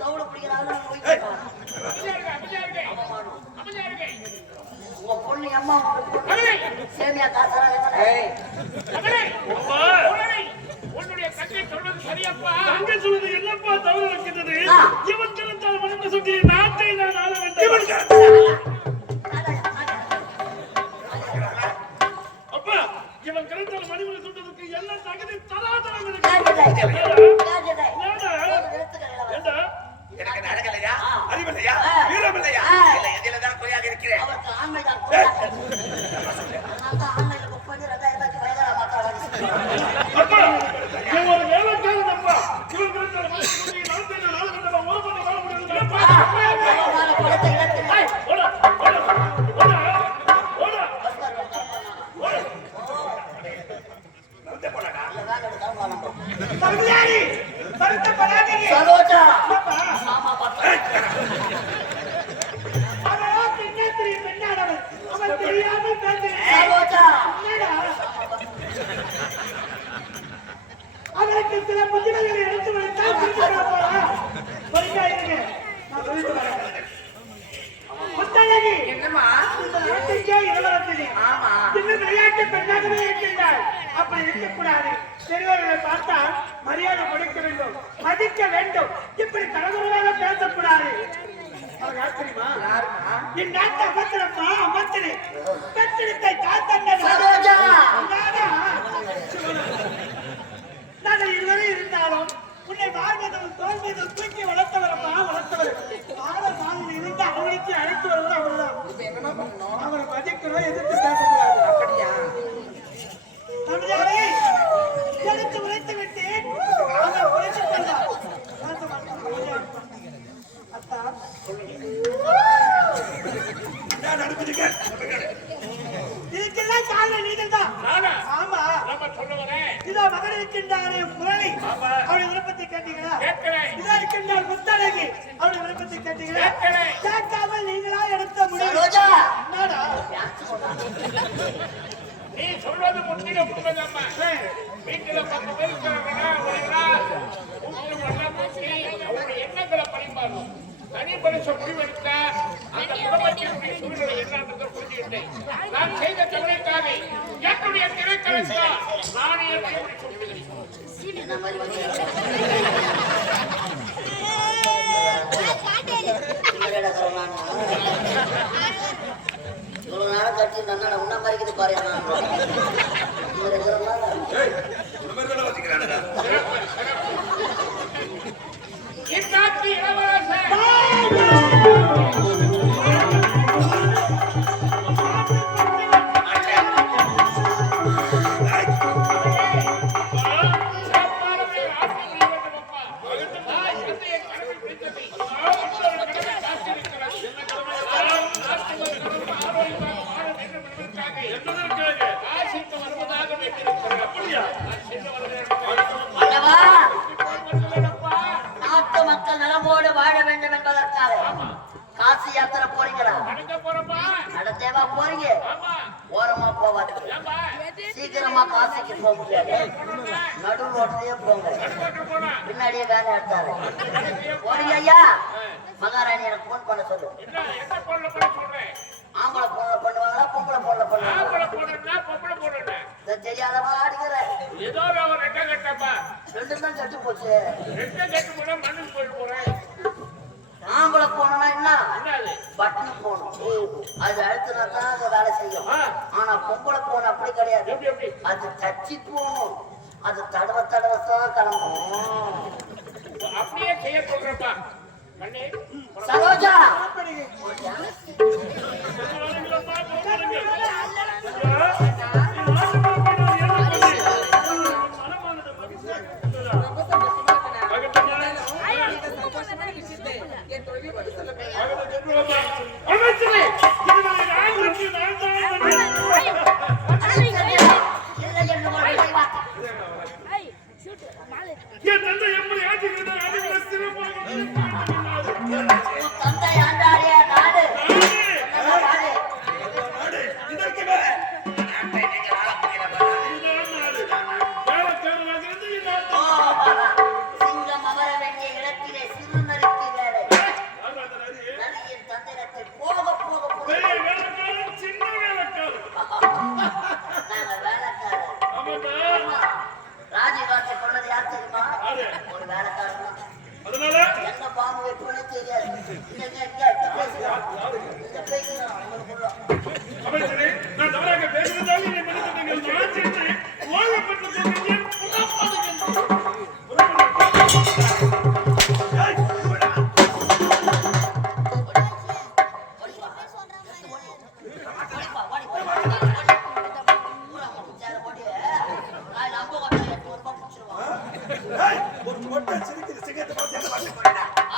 தவுடு பிடிக்கிறாங்க உங்க பொண்ணு அம்மா சேமியா காசா உன்னுடைய தங்கை சொல்வது சரியப்பா. தங்கை சொல்வது என்னப்பா தவறு இருக்கின்றது? இவன் கருத்தால் மனித சுற்றி நாட்டை நான் ஆள வேண்டும். அப்பா இவன் கருத்தால் மனிதனை சுட்டதற்கு எல்லா தகுதி தராதரம் எனக்கு நடக்கலையா, அறிவில்லையா, வீரமில்லையா, எதில்தான் குறையாக இருக்கிறேன். ஒரு வேலைக்காரன் அப்பா இவன் கருத்தால் மனிதனை சுற்றி நாட்டை நான் ஆள வேண்டும். ஓரப்பட்டு வாழ முடியாது. சரோஜா அவருக்கு சில புத்திரங்களை எடுத்து வைத்தால் என்னமா விளையாட்டு பெண்ணாகவே இருக்கின்றார். அப்படி இருக்கக்கூடாது. பெரியவர்களை பார்த்தால் மரியாதை கொடுக்க வேண்டும், மதிக்க வேண்டும். இப்படி தலைமுறையாக பேசக்கூடாது. அவர் யார் தெரியுமா? என் நாட்டு அமர்த்தனப்பா அமர்த்தனை பெற்றெடுத்தை காத்தண்ணன் நாங்கள் இதுவரை இருந்தாலும் உன்னை வாழ்வதும் தோல் மீதும் தூக்கி வளர்த்தவரப்பா வளர்த்தவர். வாழ இருந்து அவனுக்கு அழைத்து வருவது அவர்தான். அவரை மதிக்கிறோம், எதிர்த்து பேசக்கூடாது. அப்படியா? தமிழரை எடுத்து உழைத்து விட்டேன். அவர் உழைத்து கொண்டார். அத்தா இதுக்கெல்லாம் காரணம் நீங்கள் தான். ஆமா இதோ மகன் இருக்கின்றாரே முரளி, அவருடைய விருப்பத்தை கேட்டீங்களா? இதோ இருக்கின்றார் முத்தழகி, அவருடைய விருப்பத்தை கேட்டீங்களா? கேட்காமல் நீங்களா எடுத்த முடிவு? நீ சொல்வது முற்றிலும் உண்மைதாம்மா. வீட்டுல 10 பேர் இருக்கிறாங்கன்னா எண்ணங்களை பரிமாறும். தனிப்படைச்ச முடிவெடுத்த அந்த குடும்பத்தினுடைய சூழ்நிலை என்னன்றதை புரிஞ்சுக்கிட்டேன். நான் செய்த தவறைக்காக என்னுடைய திரைக்கலத்தில் நானே சொல்லுகிறேன். இவ்வளவு நேரம் கட்டி நன்னா உன்ன மாதிரிக்குது பாரு. நாட்டு மக்கள் நலமோடு வாழ வேண்டும் என்பதற்காக காசி யாத்திரை போறீங்களா? நடத்தேவா போறீங்க? ஓரமா போவாது. சீக்கிரமா காசிக்கு போக முடியாது. நடு ரோட்லயே போங்க. பின்னாடியே வேலை எடுத்தாரு போறீங்க ஐயா. மகாராணி எனக்கு போன் பண்ண சொல்லு. ஆம்பளை போன்ல பண்ணுவாங்களா பொம்பளை போன்ல பண்ணுவாங்களா? தெரியாதவா ஆடுகிற ரெண்டும் தான் கட்டு போச்சு. ஆம்பளை போனா என்ன பட்டன் போனும், அது அழுத்தினா தான் அதை வேலை செய்யும். ஆனா பொம்பளை போன அப்படி கிடையாது. அது தச்சு போகணும், அது தடவை தடவை தான் கிளம்பும். அப்படியே செய்ய சொல்றப்பா. சரோஜா தந்தை ஆண்டாடிய நாடு இதற்கு மேல பாம்பு வெட்டுவனே தெரியாது. இங்க பேசுகிறோம். இந்த பேசுகிறோம். அமைச்சரே, நான் தவறாக பேசுவதால் என்னை மன்னித்துவிடுங்கள். நான் சென்று ஓய்வுபெற்ற போகிறேன்.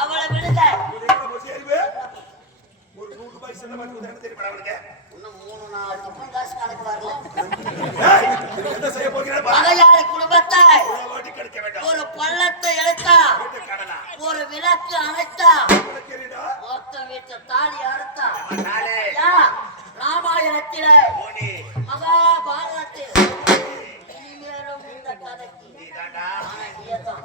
அவளை விடுங்க. ஒரு 100 ரூபாய் செல்ல மாட்டேங்குது தெரியுமா அவளுக்கு? இன்னும் 3-4 டிஃபன் காசு கணக்கு வரல. என்ன செய்ய போகிறேன்? மலையாளி குடும்பத்தை ஓட்டி கிடைக்க வேண்டும். ஒரு பள்ளத்தை எடுத்தா, கடனா ஒரு விளக்கு அணைத்தா, கேளுடா. மொத்த வீட்டு தாலி அறுத்தா, நாளே ராமாயணத்திலே போனி மகாபாரதத்தில் இனிமேலும் இந்த கதைக்கு நீதாண்டா. ஆனா நீதான்.